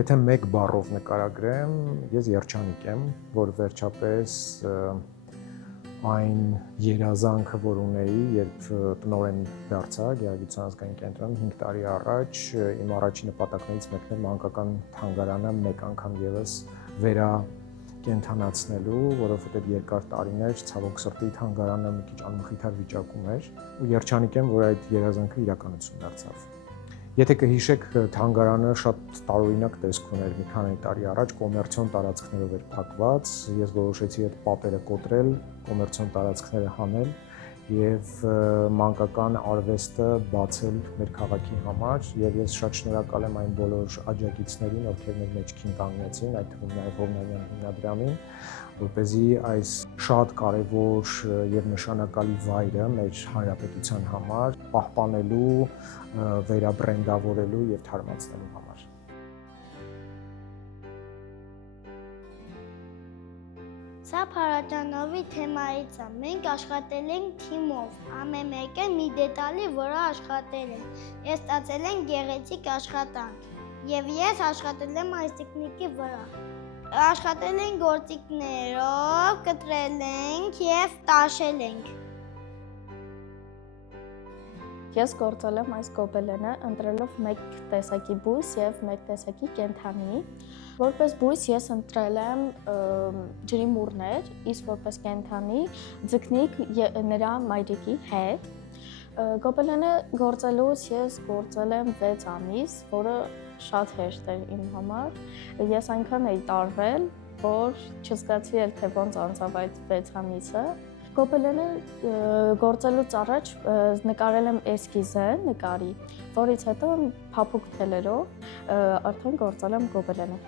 Եթե մեկ բառով նկարագրեմ, ես երջանիկ եմ, որ վերջապես այն երազանքը, որ ունեի, երբ տնօրեն դարձա Գեղարվեստության ազգային կենտրոնում 5 տարի առաջ, իմ առաջին նպատակներից մեկն էր մանկական թանգարանը մեկ անգամ ևս կենթանացնելու, որովհետև երկար տարիներ ցավոք սրտի թանգարանը մի քիչ անմխիթար վիճակում էր ու երջանիկ եմ, որ այդ երազանքը իրականություն դարձավ։ Եթե կհիշեք, թանգարանը շատ տարօրինակ տեսք ուներ մի քանի տարի առաջ, կոմերցիոն տարածքներով էր փակված, ես որոշեցի այդ պատերը կոտրել, կոմերցիոն տարածքները հանել եւ մանկական արվեստը բացել մեր քաղաքի համար եւ ես շատ շնորհակալ եմ այն բոլոր աջակիցներին, ովքեր մեր մեջքին կանգնեցին, այդ թվում նաեւ Հովնանյան հիմնադրամին, որպեսզի այս շատ կարեւոր եւ նշանակալի վայրը մեր հանրապետության համար պահպանելու, վերաբրենդավորելու եւ թարմացնելու համար։ Սա Փարաջանովի թեմայից է։ Մենք աշխատել ենք թիմով, ամեն մեկը մի դետալի վրա աշխատել է։ Ես ստացել եմ գեղեցիկ աշխատանք եւ ես աշխատել եմ այս տեխնիկի վրա։ Աշխատել ենք գործիքներով, կտրել ենք եւ տաշել ենք։ Ես գործել եմ այս գոբելենը ընտրելով մեկ տեսակի բույս եւ մեկ տեսակի կենդանի։ Որպես բույս ես ընտրել եմ ջրի մուրներ, իսկ որպես կենդանի ձկնիկ նրա մայրիկի հետ։ Գոբելենը գործելուց ես գործել եմ 6 ամիս, որը շատ հեշտ էր իմ համար։ Ես այնքան էի տարվել, որ չզգացի էլ թե ոնց անցավ այդ 6 ամիսը։ Գոբելենը գործելուց առաջ նկարել եմ էսկիզը նկարի, որից հետո փափուկ թելերով արդեն գործել եմ գոբելենը։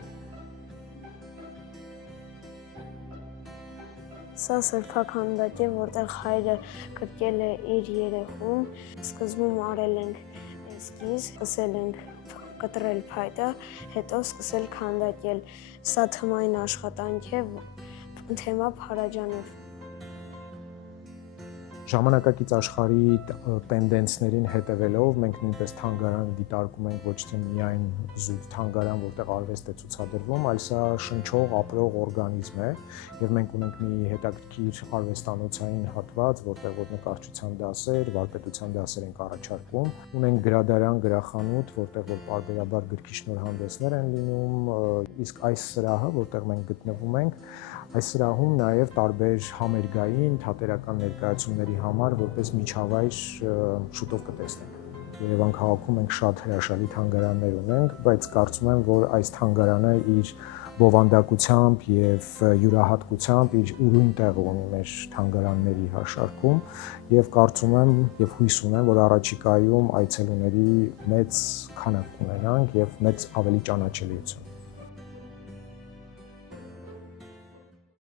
Սա սրբաքանդակ է, որտեղ հայրը կրկել է իր երեխուն, սկզբում արել ենք էսկիզ, սկսել ենք կտրել փայտը, հետո սկսել քանդակել։ Սա թմային աշխատանք է, թեմա Փարաջանով։ Ժամանակակից աշխարհի տենդենսներին հետևելով մենք նույնպես թանգարանը դիտարկում ենք ոչ թե միայն զուտ թանգարան, որտեղ արվեստ է ցուցադրվում, այլ սա շնչող, ապրող օրգանիզմ է եւ մենք ունենք մի հետաքրքիր արվեստանոցային հատված, որտեղ որ նկարչության դասեր, վարպետության դասեր ենք առաջարկում, ունենք գրադարան, գրախանութ, որտեղ որ պարբերաբար գրքի շնորհանդեսներ են լինում, իսկ այս սրահը, որտեղ մենք գտնվում ենք, այս սրահում նաև տարբեր համերգային, թատերական ներկայացումների համար որպես միջավայր շուտով կտեսնենք։ Երևան քաղաքում մենք շատ հրաշալի թանգարաններ ունենք, բայց կարծում եմ, որ այս թանգարանը իր բովանդակությամբ եւ յուրահատկությամբ իր ուրույն տեղը ունի մեր թանգարանների հաշարքում եւ կարծում եմ եւ հույս ունեմ, որ առաջիկայում այցելուների մեծ քանակ կունենանք եւ մեծ ավելի ճանաչելիություն։